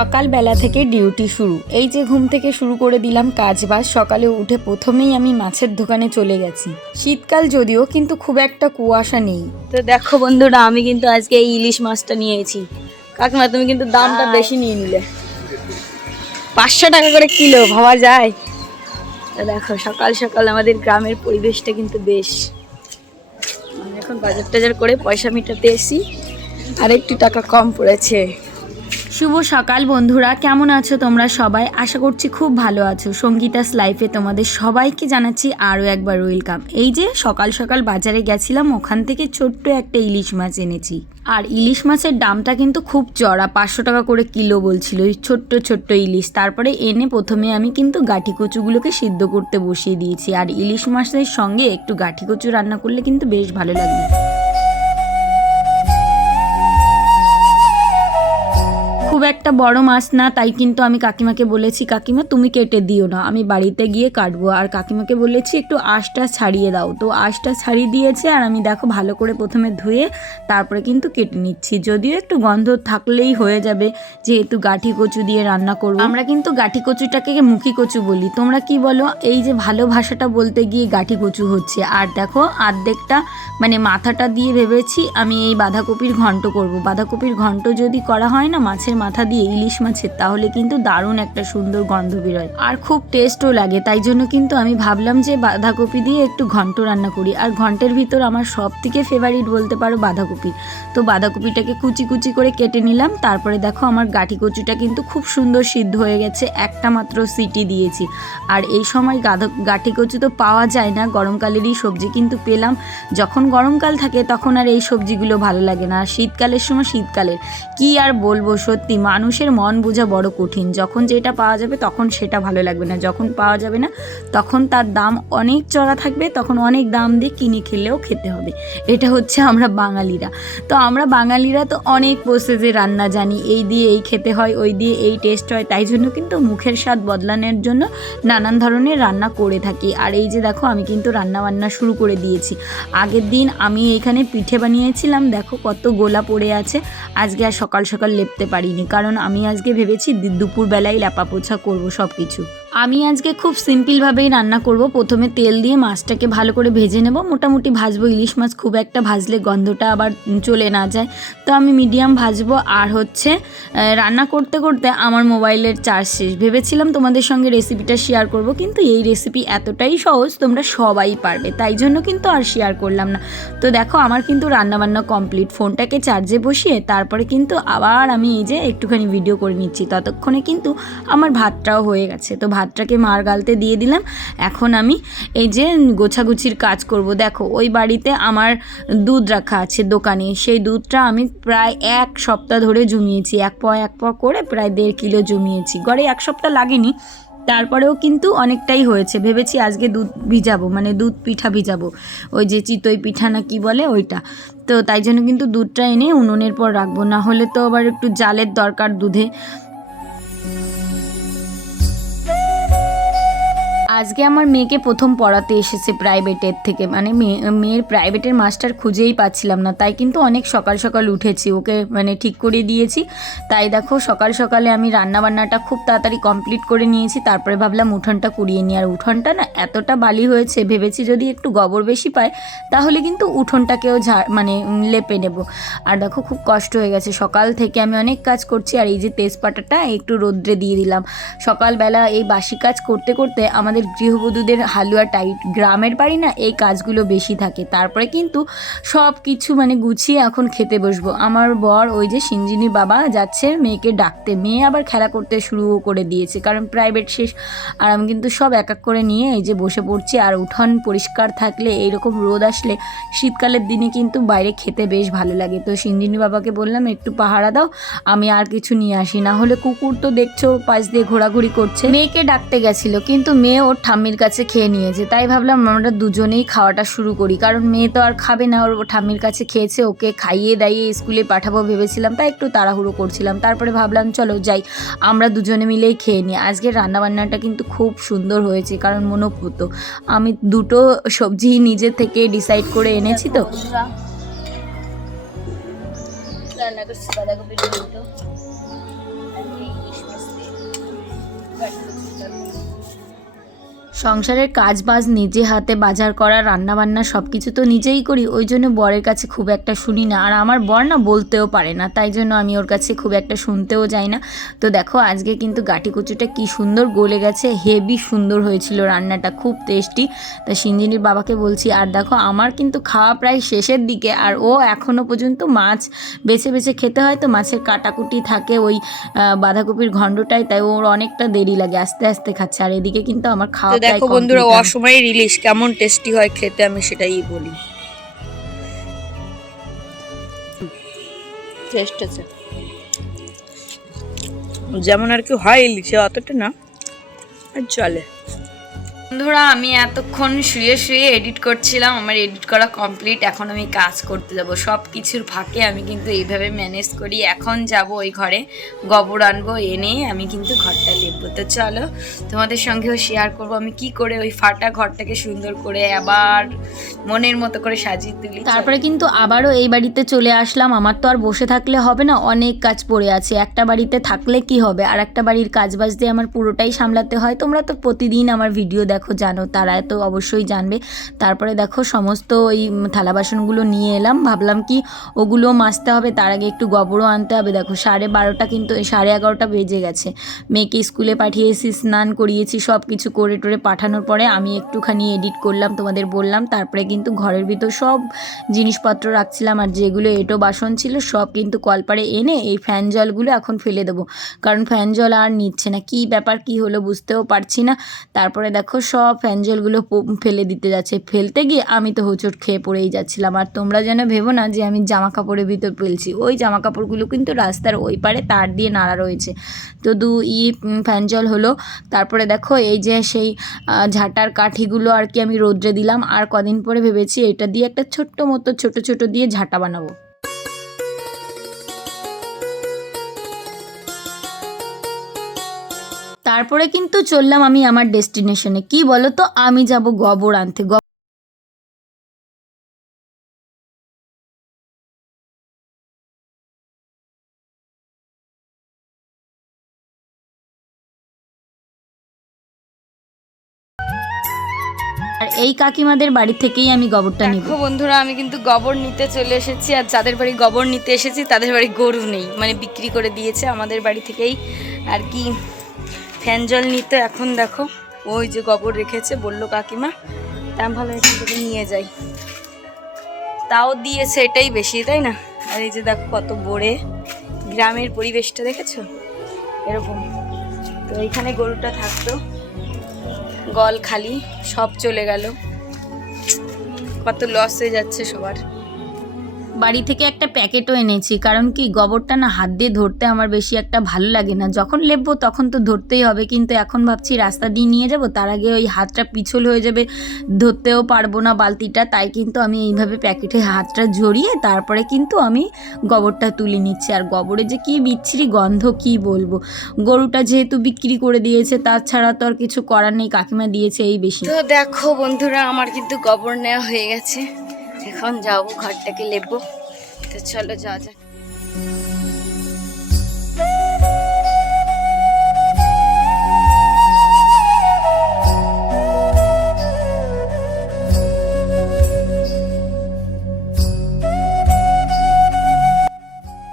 সকালবেলা থেকে ডিউটি শুরু। এই যে ঘুম থেকে শুরু করে দিলাম কাজবাজ। সকালে উঠে প্রথমেই আমি মাছের দোকানে চলে গেছি। শীতকাল যদিও, কিন্তু খুব একটা কুয়াশা নেই। তো দেখো বন্ধুরা, আমি কিন্তু আজকে এই ইলিশ মাছটা নিয়েছি। কাকিমা তুমি কিন্তু দামটা বেশি নিয়ে নিলে, 500 টাকা করে কিলো, ভাবা যায়? তো দেখো সকাল সকাল আমাদের গ্রামের পরিবেশটা কিন্তু বেশ, আমি এখন বাজার টাজার করে পয়সা মিটাতে এসি, আর একটু টাকা কম পড়েছে। শুভ সকাল বন্ধুরা, কেমন আছো তোমরা সবাই? আশা করছি খুব ভালো আছো। সঙ্গীতাস লাইফে তোমাদের সবাইকে জানাচ্ছি আরও একবার ওয়েলকাম। এই যে সকাল সকাল বাজারে গেছিলাম, ওখান থেকে ছোট্ট একটা ইলিশ মাছ এনেছি। আর ইলিশ মাছের দামটা কিন্তু খুব চড়া, 500 টাকা করে কিলো বলছিল এই ছোট্ট ছোট্ট ইলিশ। তারপরে এনে প্রথমে আমি কিন্তু গাঠি কচুগুলোকে সিদ্ধ করতে বসিয়ে দিয়েছি। আর ইলিশ মাছের সঙ্গে একটু গাঠি কচু রান্না করলে কিন্তু বেশ ভালো লাগবে। খুব একটা বড় মাছ না, তাই কিন্তু আমি কাকিমাকে বলেছি কাকিমা তুমি কেটে দিও না, আমি বাড়িতে গিয়ে কাটবো। আর কাকিমাকে বলেছি একটু আঁশটা ছাড়িয়ে দাও, তো আঁশটা ছাড়িয়ে দিয়েছে। আর আমি দেখো ভালো করে প্রথমে ধুয়ে তারপরে কিন্তু কেটে নিচ্ছি। যদিও একটু গন্ধ থাকলেই হয়ে যাবে, যেহেতু গাঠি কচু দিয়ে রান্না করব। আমরা কিন্তু গাঠি কচুটাকে মুখী কচু বলি, তোমরা কি বলো? এই যে ভালো ভাষাটা বলতে গিয়ে গাঠি কচু হচ্ছে। আর দেখো অর্ধেকটা মানে মাথাটা দিয়ে ভেবেছি আমি এই বাঁধাকপির ঘন্ট করব। বাঁধাকপির ঘন্ট যদি করা হয় না মাছের মাথা দিয়ে, ইলিশ মাছের, তাহলে কিন্তু দারুণ একটা সুন্দর গন্ধ বেরোয় আর খুব টেস্টও লাগে। তাই জন্য কিন্তু আমি ভাবলাম যে বাঁধাকপি দিয়ে একটু ঘন্ট রান্না করি। আর ঘন্টের ভিতর আমার সব থেকে ফেভারিট বলতে পারো বাঁধাকপি। তো বাঁধাকপিটাকে কুচি কুচি করে কেটে নিলাম। তারপরে দেখো আমার গাঠি কচুটা কিন্তু খুব সুন্দর সিদ্ধ হয়ে গেছে, একটা মাত্র সিটি দিয়েছি। আর এই সময় গাঠি কচু তো পাওয়া যায় না, গরমকালেরই সবজি, কিন্তু পেলাম। যখন গরমকাল থাকে তখন আর এই সবজিগুলো ভালো লাগে না, আর শীতকালের সময় শীতকালের কি আর বলবো। সত্যি মানুষের মন বোঝা বড় কঠিন। যখন যেটা পাওয়া যাবে তখন সেটা ভালো লাগবে না, যখন পাওয়া যাবে না তখন তার দাম অনেক চড়া থাকবে, তখন অনেক দাম দিয়ে কিনে খেলেও খেতে হবে। এটা হচ্ছে আমরা বাঙালিরা। তো আমরা বাঙালিরা তো অনেক প্রসেসে রান্না জানি, এই দিয়ে এই খেতে হয়, ওই দিয়ে এই টেস্ট হয়। তাই জন্য কিন্তু মুখের স্বাদ বদলানোর জন্য নানান ধরনের রান্না করে থাকি। আর এই যে দেখো আমি কিন্তু রান্না বান্না শুরু করে দিয়েছি। আগের দিন আমি এখানে পিঠে বানিয়েছিলাম, দেখো কত গোলা পড়ে আছে। আজকে আর সকাল সকাল লেপতে পারিনি, কারণ আমি আজকে ভেবেছি দুপুরবেলায় লেপা পোছা করবো সব কিছু। আমি আজকে খুব সিম্পলভাবেই রান্না করব। প্রথমে তেল দিয়ে মাছটাকে ভালো করে ভেজে নেব, মোটামুটি ভাজবো। ইলিশ মাছ খুব একটা ভাজলে গন্ধটা আবার চলে না যায়, তো আমি মিডিয়াম ভাজবো। আর হচ্ছে রান্না করতে করতে আমার মোবাইলের চার্জ শেষ। ভেবেছিলাম তোমাদের সঙ্গে রেসিপিটা শেয়ার করব, কিন্তু এই রেসিপি এতটাই সহজ তোমরা সবাই পারবে, তাই জন্য কিন্তু আর শেয়ার করলাম না। তো দেখো আমার কিন্তু রান্নাবান্না কমপ্লিট। ফোনটাকে চার্জে বসিয়ে তারপরে কিন্তু আবার আমি এই যে একটুখানি ভিডিও করে নিচ্ছি, ততক্ষণে কিন্তু আমার ভাতটাও হয়ে গেছে। তো ভাতটাকে মার গালতে দিয়ে দিলাম। এখন আমি এই যে গোছাগুছির কাজ করব। দেখো ওই বাড়িতে আমার দুধ রাখা আছে দোকানে, সেই দুধটা আমি প্রায় 1 সপ্তাহ ধরে জমিয়েছি, এক পয় করে প্রায় 1.5 কিলো জমিয়েছি। গড়ে 1 সপ্তাহ লাগেনি, তারপরেও কিন্তু অনেকটাই হয়েছে। ভেবেছি আজকে দুধ ভিজাবো, মানে দুধ পিঠা ভিজাবো, ওই যে চিতই পিঠা না কি বলে ওইটা। তো তাই জন্য কিন্তু দুধটা এনে উনুনের পর রাখবো, না হলে তো আবার একটু জালের দরকার দুধে। আজকে আমার মেয়েকে প্রথম পড়াতে এসেছে প্রাইভেটের থেকে, মানে মেয়ের প্রাইভেটের মাস্টার খুঁজেই পাচ্ছিলাম না, তাই কিন্তু অনেক সকাল সকাল উঠেছি, ওকে মানে ঠিক করে দিয়েছি। তাই দেখো সকাল সকালে আমি রান্নাবান্নাটা খুব তাড়াতাড়ি কমপ্লিট করে নিয়েছি। তারপরে ভাবলাম উঠোনটা কুড়িয়ে নিই। আর উঠোনটা না এতটা বালি হয়েছে, ভেবেছি যদি একটু গোবর বেশি পায় তাহলে কিন্তু উঠোনটাকেও মানে লেপে নেব। আর দেখো খুব কষ্ট হয়ে গেছে, সকাল থেকে আমি অনেক কাজ করছি। আর এই যে তেজপাতাটা একটু রোদ্রে দিয়ে দিলাম। সকালবেলা এই বাসি কাজ করতে করতে আমাদের গৃহবধূদের হালুয়া টাইট, গ্রামের বাড়ি না এই কাজগুলো বেশি থাকে। তারপরে কিন্তু সব কিছু মানে গুছিয়ে এখন খেতে বসবো। আমার বর ওই যে সিঞ্জিনির বাবা যাচ্ছে মেয়েকে ডাকতে, মেয়ে আবার খেলা করতে শুরু করে দিয়েছে, কারণ প্রাইভেট শেষ। আর আমি কিন্তু সব এক এক করে নিয়ে এই যে বসে পড়ছি। আর উঠোন পরিষ্কার থাকলে, এইরকম রোদ আসলে শীতকালের দিনে কিন্তু বাইরে খেতে বেশ ভালো লাগে। তো সিঞ্জিনির বাবাকে বললাম একটু পাহারা দাও, আমি আর কিছু নিয়ে আসি, না হলে কুকুর তো দেখছো পাশ দিয়ে ঘোরাঘুরি করছে। মেয়েকে ডাকতে গেছিল, কিন্তু মেয়ে ওর ঠাম্মির কাছে খেয়ে নিয়েছে। তাই ভাবলাম আমরা দুজনেই খাওয়াটা শুরু করি, কারণ মেয়ে তো আর খাবে না, ওর ঠাম্মির কাছে খেয়েছে, ওকে খাইয়ে দাইয়ে স্কুলে পাঠাবো ভেবেছিলাম, তাই একটু তাড়াহুড়ো করছিলাম। তারপরে ভাবলাম চলো যাই, আমরা দুজনে মিলেই খেয়ে নিই। আজকের রান্নাবান্নাটা কিন্তু খুব সুন্দর হয়েছে, কারণ মনোপুত আমি দুটো সবজি নিজে থেকে ডিসাইড করে এনেছি। তো রান্না করছি বাঁধাকপির ঘন্ট, ইলিশ সংসারের কাজ বাজ নিজে হাতে বাজার করা, রান্না বান্না সব কিছু তো নিজেই করি, ওই জন্য বরের কাছে খুব একটা শুনি না। আর আমার বর না বলতেও পারে না, তাই জন্য আমি ওর কাছে খুব একটা শুনতেও যাই না। তো দেখো আজকে কিন্তু গাঁটি কচুটা কি সুন্দর গলে গেছে, হেভি সুন্দর হয়েছিল রান্নাটা, খুব টেস্টি। তা সিঞ্জিনির বাবাকে বলছি, আর দেখো আমার কিন্তু খাওয়া প্রায় শেষের দিকে, আর ও এখনও পর্যন্ত মাছ বেছে বেছে খেতে হয়, তো মাছের কাটাকুটি থাকে ওই বাঁধাকপির ঘণ্টটাই, তাই ওর অনেকটা দেরি লাগে, আস্তে আস্তে খাচ্ছে। আর এদিকে কিন্তু আমার খাওয়া দেখো বন্ধুরা, অসময়ের ইলিশ কেমন টেস্টি হয় খেতে, আমি সেটাই বলি। টেস্ট আছে যেমন আর কি হয় ইলিশে, অতটা না, আর চলে। বন্ধুরা আমি এতক্ষণ শুয়ে শুয়ে এডিট করছিলাম, আমার এডিট করা কমপ্লিট। এখন আমি কাজ করতে যাব, সব কিছুর ফাঁকে আমি কিন্তু এইভাবে ম্যানেজ করি। এখন যাব ওই ঘরে, গোবর আনবো, এনে আমি কিন্তু ঘরটা লেপবো। তো চলো তোমাদের সঙ্গেও শেয়ার করব আমি কি করে ওই ফাটা ঘরটাকে সুন্দর করে আবার মনের মতো করে সাজিয়ে তুলি। তারপরে কিন্তু আবারও এই বাড়িতে চলে আসলাম। আমার তো আর বসে থাকলে হবে না, অনেক কাজ পড়ে আছে। একটা বাড়িতে থাকলে কি হবে, আর একটা বাড়ির কাজ বাজ দিয়ে আমার পুরোটাই সামলাতে হয়। তোমরা তো প্রতিদিন আমার ভিডিও দেখো, জানো, তারা তো অবশ্যই জানবে। তারপরে দেখো সমস্ত ওই থালা বাসনগুলো নিয়ে এলাম, ভাবলাম কি ওগুলো মাজতে হবে, তার আগে একটু গোবরও আনতে হবে। দেখো 12:30 কিন্তু 11:30 বেজে গেছে। মেয়েকে স্কুলে পাঠিয়েছি, স্নান করিয়েছি, সব কিছু করে টোরে পাঠানোর পরে আমি একটুখানি এডিট করলাম, তোমাদের বললাম। তারপরে কিন্তু ঘরের ভিতর সব জিনিসপত্র রাখছিলাম, আর যেগুলো এঁটো বাসন ছিল সব কিন্তু কলপারে এনে এই ফ্যান জলগুলো এখন ফেলে দেবো, কারণ ফ্যান জল আর নিচ্ছে না। কী ব্যাপার কী হলো বুঝতেও পারছি না। তারপরে দেখো সব ফ্যান জলগুলো ফেলে দিতে যাচ্ছে, ফেলতে গিয়ে আমি তো হোঁচট খেয়ে পড়েই যাচ্ছিলাম। আর তোমরা যেন ভেবো না যে আমি জামা কাপড়ের ভিতর ফেলছি, ওই জামা কাপড়গুলো কিন্তু রাস্তার ওই পারে তার দিয়ে নাড়া রয়েছে। তো ফ্যান জল হলো। তারপরে দেখো এই যে সেই ঝাঁটার কাঠিগুলো আর কি আমি রোদ্রে দিলাম, আর কদিন পরে ভেবেছি এটা দিয়ে একটা ছোট্ট মতো ছোট ছোট দিয়ে ঝাঁটা বানাবো। তারপরে কিন্তু চললাম আমি আমার ডেস্টিনেশনে। কি বলো তো, আমি যাব গোবর আনতে। আর এই কাকিমাদের বাড়ি থেকেই আমি গোবরটা নিব। দেখো বন্ধুরা আমি কিন্তু গোবর নিতে চলে এসেছি, আর যাদের বাড়ি গোবর নিতে এসেছি তাদের বাড়ি গরু নেই, মানে বিক্রি করে দিয়েছে। আমাদের বাড়ি থেকেই আর কি ফ্যান জল নিতে। এখন দেখো ওই যে গোবর রেখেছে, বললো কাকিমা, তা আমি ভালো এখান থেকে নিয়ে যাই, তাও দিয়েছে, এটাই বেশি, তাই না? আর এই যে দেখো কত বড়ে, গ্রামের পরিবেশটা দেখেছো এরকম। তো এইখানে গরুটা থাকতো, গল খালি, সব চলে গেল, কত লস হয়ে যাচ্ছে সবার। বাড়ি থেকে একটা প্যাকেটও এনেছি, কারণ কি গোবরটা না হাত দিয়ে ধরতে আমার বেশি একটা ভালো লাগে না। যখন লেপবো তখন তো ধরতেই হবে, কিন্তু এখন ভাবছি রাস্তা দিয়ে নিয়ে যাব, তার আগে ওই হাতটা পিছল হয়ে যাবে, ধরতেও পারবো না বালতিটা। তাই কিন্তু আমি এইভাবে প্যাকেটে হাতটা জড়িয়ে তারপরে কিন্তু আমি গোবরটা তুলে নিচ্ছি। আর গোবরে যে কি বিচ্ছিরি গন্ধ, কি বলবো। গরুটা যেহেতু বিক্রি করে দিয়েছে, তাছাড়া তো আর কিছু করার নেই, কাকিমা দিয়েছে এই বেশি। তো দেখো বন্ধুরা আমার কিন্তু গোবর নেওয়া হয়ে গেছে, এখন যাবো ঘরটাকে লেপবো। তো চলো যাওয়া যাক।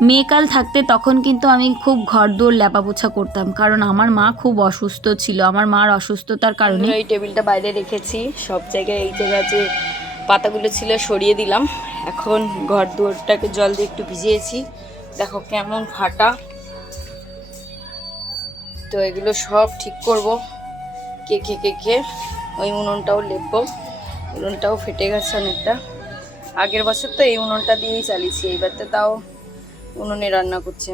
মেয়েকাল থাকতে তখন কিন্তু আমি খুব ঘরদোর লেপাপোছা করতাম, কারণ আমার মা খুব অসুস্থ ছিল। আমার মার অসুস্থতার কারণে এই টেবিলটা বাইরে রেখেছি, সব জায়গায় এই জায়গায় যে পাতাগুলো ছিল সরিয়ে দিলাম। এখন ঘর দুয়ারটাকে জল দিয়ে একটু ভিজিয়েছি, দেখো কেমন ফাটা। তো এগুলো সব ঠিক করব, কে ওই উনুনটাও লেপবো, উনুনটাও ফেটে গেছে অনেকটা। আগের বছর তো এই উনুনটা দিয়েই চালিয়েছি, এইবার তো তাও উনুনে রান্না করছি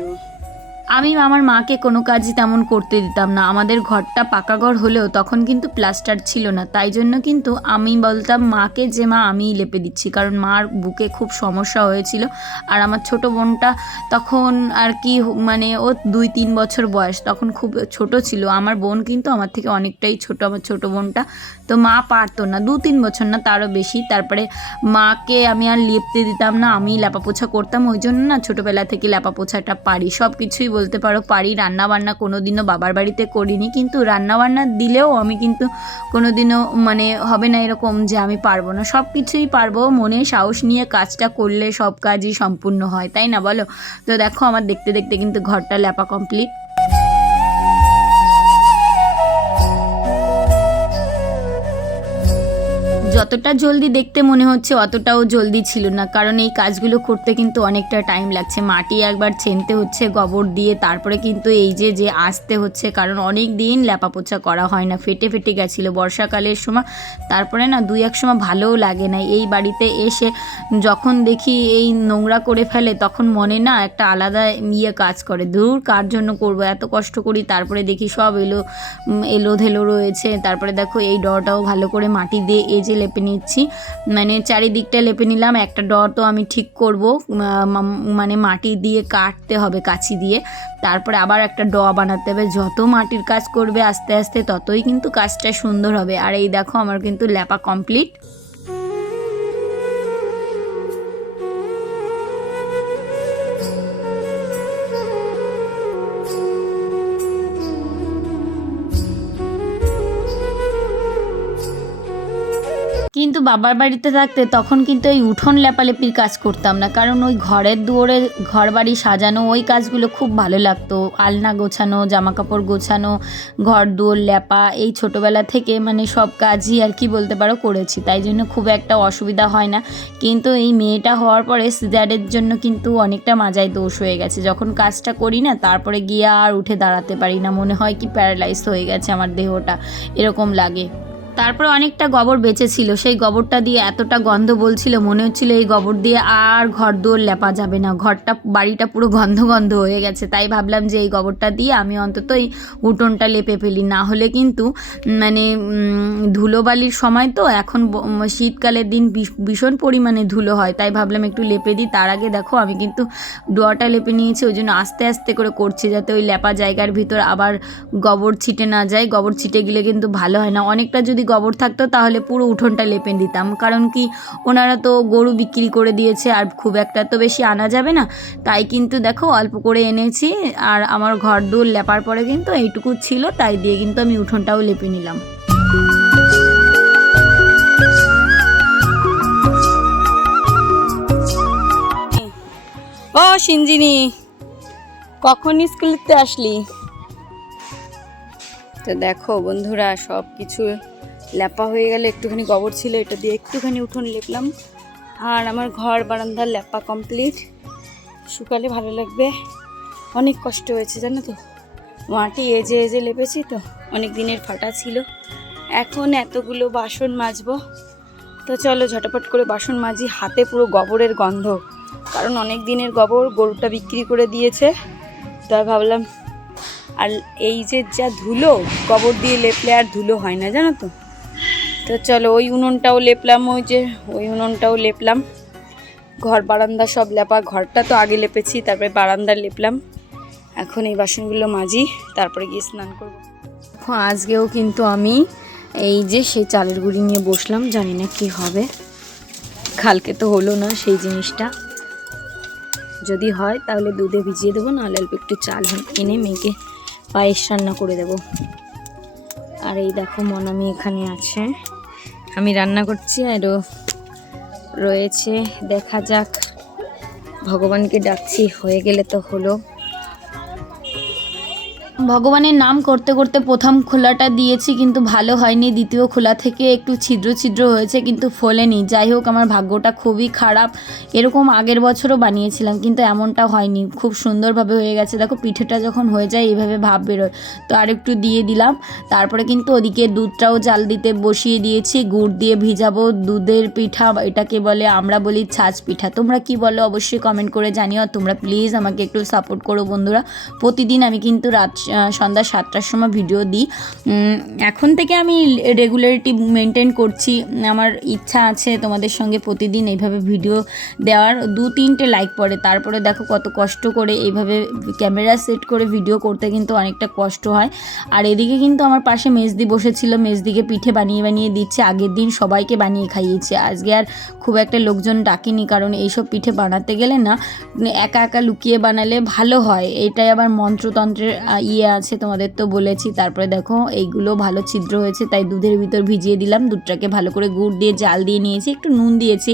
আমি আমার মাকে কোনো কাজই তেমন করতে দিতাম না। আমাদের ঘরটা পাকা ঘর হলেও তখন কিন্তু প্লাস্টার ছিল না, তাই জন্য কিন্তু আমি বলতাম মাকে যে মা আমিই লেপে দিচ্ছি, কারণ মার বুকে খুব সমস্যা হয়েছিল। আর আমার ছোট বোনটা তখন আর কি মানে ও 2-3 বছর বয়স, তখন খুব ছোট ছিল। আমার বোন কিন্তু আমার থেকে অনেকটাই ছোট, আমার ছোট বোনটা। তো মা পারতো না, 2-3 বছর না তারও বেশি। তারপরে মাকে আমি আর লেপতে দিতাম না, আমি লেপাপোছা করতাম। ওই জন্য না ছোটোবেলা থেকে লেপাপোছাটা পারি, সব কিছুই বলতাম বলতে পারো পারি। রান্নাবান্না কোনো দিনও বাবার বাড়িতে করিনি, কিন্তু রান্নাবান্না দিলেও আমি কিন্তু কোনো দিনও মানে হবে না এরকম যে আমি পারবো না, সব কিছুই পারবো। মনে সাহস নিয়ে কাজটা করলে সব কাজই সম্পূর্ণ হয়, তাই না বলো? তো দেখো আমার দেখতে দেখতে কিন্তু ঘরটা লেপা কমপ্লিট। যতটা জলদি দেখতে মনে হচ্ছে অতটাও জলদি ছিল না, কারণ এই কাজগুলো করতে কিন্তু অনেকটা টাইম লাগছে। মাটি একবার ছেনতে হচ্ছে গোবর দিয়ে, তারপরে কিন্তু এই যে আসতে হচ্ছে, কারণ অনেক দিন লেপা পোছা করা হয় না, ফেটে ফেটে গেছিলো বর্ষাকালের সময়। তারপরে না দুই এক সময় ভালোও লাগে না। এই বাড়িতে এসে যখন দেখি এই নোংরা করে ফেলে তখন মনে না একটা আলাদা কাজ করে, দূর কার জন্য করবো, এত কষ্ট করি। তারপরে দেখি সব এলোধেলো রয়েছে। তারপরে দেখো এই ডটাও ভালো করে মাটি দিয়ে যে লেপে নিচ্ছি, মানে চারিদিকটা লেপে নিলাম। একটা ডর তো আমি ঠিক করব, মানে মাটি দিয়ে কাটতে হবে কাঁচি দিয়ে, তারপরে আবার একটা ড বানাতে হবে। যত মাটির কাজ করবে আস্তে আস্তে ততই কিন্তু কাজটা সুন্দর হবে। আর এই দেখো আমার কিন্তু লেপা কমপ্লিট। কিন্তু বাবার বাড়িতে থাকতে তখন কিন্তু এই উঠোন লেপালেপির কাজ করতাম না, কারণ ওই ঘরের দুয়ারে ঘর বাড়ি সাজানো ওই কাজগুলো খুব ভালো লাগতো। আলনা গোছানো, জামা কাপড় গোছানো, ঘর দুয়ার লেপা, এই ছোটোবেলা থেকে মানে সব কাজই আর কি বলতে পারো করেছি, তাই জন্য খুব একটা অসুবিধা হয় না। কিন্তু এই মেয়েটা হওয়ার পরে সিজারের জন্য কিন্তু অনেকটা মাজায় দোষ হয়ে গেছে। যখন কাজটা করি না তারপরে গিয়ে আর উঠে দাঁড়াতে পারি না, মনে হয় কি প্যারালাইজ হয়ে গেছে আমার দেহটা, এরকম লাগে। তারপরে অনেকটা গোবর বেঁচেছিল, সেই গোবরটা দিয়ে এতটা গন্ধ বলছিল, মনে হচ্ছিল এই গোবর দিয়ে আর ঘর দুয়ার লেপা যাবে না, বাড়িটা পুরো গন্ধ গন্ধ হয়ে গেছে। তাই ভাবলাম যে এই গোবরটা দিয়ে আমি অন্তত এই উঠোনটা লেপে ফেলি, না হলে কিন্তু মানে ধুলোবালির সময় তো এখন শীতকালের দিন ভীষণ পরিমাণে ধুলো হয়, তাই ভাবলাম একটু লেপে দিই। তার আগে দেখো আমি কিন্তু ডোয়াটা লেপে নিয়েছি, ওই জন্য আস্তে আস্তে করে করছি যাতে ওই লেপা জায়গার ভিতর আবার গোবর ছিটে না যায়। গোবর ছিটে গেলে কিন্তু ভালো হয় না। অনেকটা যদি গোবর থাকতো তাহলে পুরো উঠোনটা লেপে দিতাম, কারণ কি ওনারা তো গরু বিক্রি করে দিয়েছে আর খুব একটা তো বেশি আনা যাবে না, তাই কিন্তু দেখো অল্প করে এনেছি। আর আমার ঘর দূর লেপার পরে কিন্তু এইটুকু ছিল, তাই দিয়ে কিন্তু আমি উঠোনটাও লেপে নিলাম। ও সিঞ্জিনি, কখন স্কুলেতে আসলি? তো দেখো বন্ধুরা সব কিছু লেপা হয়ে গেলে, একটুখানি গোবর ছিল এটা দিয়ে একটুখানি উঠোন লেপলাম, আর আমার ঘর বারান্দার লেপা কমপ্লিট। শুকালে ভালো লাগবে, অনেক কষ্ট হয়েছে জানো তো, মাটি এজে লেপেছি তো, অনেক দিনের ফাটা ছিল। এখন এতগুলো বাসন মাজবো, তো চলো ঝটাপট করে বাসন মাজি। হাতে পুরো গোবরের গন্ধ, কারণ অনেক দিনের গোবর, গরুটা বিক্রি করে দিয়েছে, তাই ভাবলাম। আর এই যে যা ধুলো, গোবর দিয়ে লেপলে আর ধুলো হয় না জানো তো। তো চলো ওই উনুনটাও লেপলাম, ওই উনুনটাও লেপলাম। ঘর বারান্দা সব লেপা, ঘরটা তো আগে লেপেছি, তারপরে বারান্দা লেপলাম। এখন এই বাসনগুলো মাজি, তারপরে গিয়ে স্নান করবো। আজকেও কিন্তু আমি এই যে সেই চালের গুঁড়ি নিয়ে বসলাম, জানি না কি হবে, কালকে তো হলো না সেই জিনিসটা। যদি হয় তাহলে দুধে ভিজিয়ে দেবো, নাহলে অল্প একটু চাল এনে মেয়েকে পায়েস রান্না করে দেব। আর এই দেখো মনামি এখানে আছে, আমি রান্না করছি আরও রয়েছে, দেখা যাক, ভগবানকে ডাকছি, হয়ে গেলে তো হলো। ভগবানের নাম করতে করতে প্রথম খোলাটা দিয়েছি কিন্তু ভালো হয়নি, দ্বিতীয় খোলা থেকে একটু ছিদ্র ছিদ্র হয়েছে কিন্তু ফোলেনি। যাই হোক আমার ভাগ্যটা খুবই খারাপ, এরকম আগের বছরও বানিয়েছিলাম কিন্তু এমনটা হয়নি, খুব সুন্দরভাবে হয়ে গেছে। দেখো পিঠেটা যখন হয়ে যায় এইভাবে ভাব বেরোয়, তো আর একটু দিয়ে দিলাম। তারপরে কিন্তু ওদিকে দুধটাও জাল দিতে বসিয়ে দিয়েছি, গুড় দিয়ে ভিজাবো দুধের পিঠা, এটাকে বলে, আমরা বলি ছাঁচ পিঠা, তোমরা কি বলো অবশ্যই কমেন্ট করে জানিও। তোমরা প্লিজ আমাকে একটু সাপোর্ট করো বন্ধুরা। প্রতিদিন আমি কিন্তু সন্ধ্যা 7টার সময় ভিডিও দিই। এখন থেকে আমি রেগুলারিটি মেনটেন করছি। আমার ইচ্ছা আছে তোমাদের সঙ্গে প্রতিদিন এইভাবে ভিডিও দেওয়ার। 2-3টে লাইক পড়ে, তারপরে দেখো কত কষ্ট করে এইভাবে ক্যামেরা সেট করে ভিডিও করতে কিন্তু অনেকটা কষ্ট হয়। আর এদিকে কিন্তু আমার পাশে মেজদি বসেছিল, মেজদিকে পিঠে বানিয়ে বানিয়ে দিচ্ছে। আগের দিন সবাইকে বানিয়ে খাইয়েছে, আজকে আর খুব একটা লোকজন ডাকিনি, কারণ এইসব পিঠে বানাতে গেলে না একা একা লুকিয়ে বানালে ভালো হয়। এটাই আবার মন্ত্রতন্ত্রের আছে, তোমাদের তো বলেছি। তারপরে দেখো এইগুলো ভালো ছিদ্র হয়েছে, তাই দুধের ভিতর ভিজিয়ে দিলাম। দুধটাকে ভালো করে গুড় দিয়ে জাল দিয়ে নিয়েছি, একটু নুন দিয়েছি।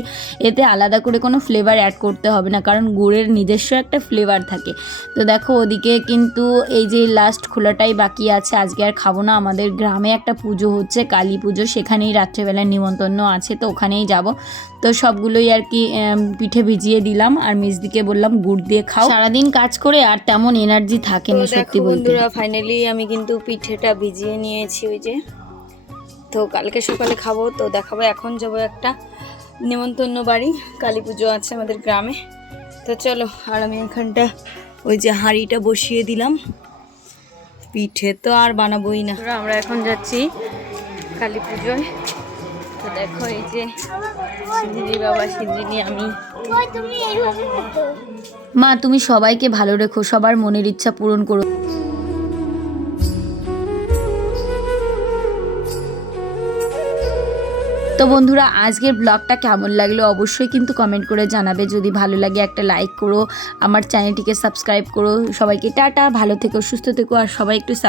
এতে আলাদা করে কোনো ফ্লেভার অ্যাড করতে হবে না, কারণ গুড়ের নিজস্ব একটা ফ্লেভার থাকে। তো দেখো ওদিকে কিন্তু এই যে লাস্ট খোলাটাই বাকি আছে। আজকে আর খাবো না, আমাদের গ্রামে একটা পুজো হচ্ছে, কালী পুজো, সেখানেই রাত্রেবেলায় নিমন্ত্রণ আছে, তো ওখানেই যাব। তো সবগুলোই আর কি পিঠে ভিজিয়ে দিলাম, আর মিজদিকে বললাম গুড় দিয়ে খাও। সারাদিন কাজ করে আর তেমন এনার্জি থাকে না সত্যি বলতে। বন্ধুরা ফাইনালি আমি কিন্তু পিঠেটা ভিজিয়ে নিয়েছি, ওই যে। তো কালকে সকালে খাবো, তো দেখাবো। এখন যাবো একটা নেমন্তন্ন বাড়ি, কালী পুজো আছে আমাদের গ্রামে। তো চলো, আর আমি এখানটা ওই যে হাঁড়িটা বসিয়ে দিলাম। পিঠে তো আর বানাবোই না। আমরা এখন যাচ্ছি কালী পুজোয়। তো দেখো এই যে সিদ্ধিনি বাবা, সিদ্ধিনি আমি। মা তুমি সবাইকে ভালো রেখো, সবার মনের ইচ্ছা পূরণ করো। তো বন্ধুরা, আজকের ব্লগটা কেমন লাগলো অবশ্যই কিন্তু কমেন্ট করে জানাবে। যদি ভালো লাগে একটা লাইক করো, আমার চ্যানেলটিকে সাবস্ক্রাইব করো। সবাইকে টাটা, ভালো থেকো, সুস্থ থেকো, আর সবাই একটু সাবস্ক্রাইব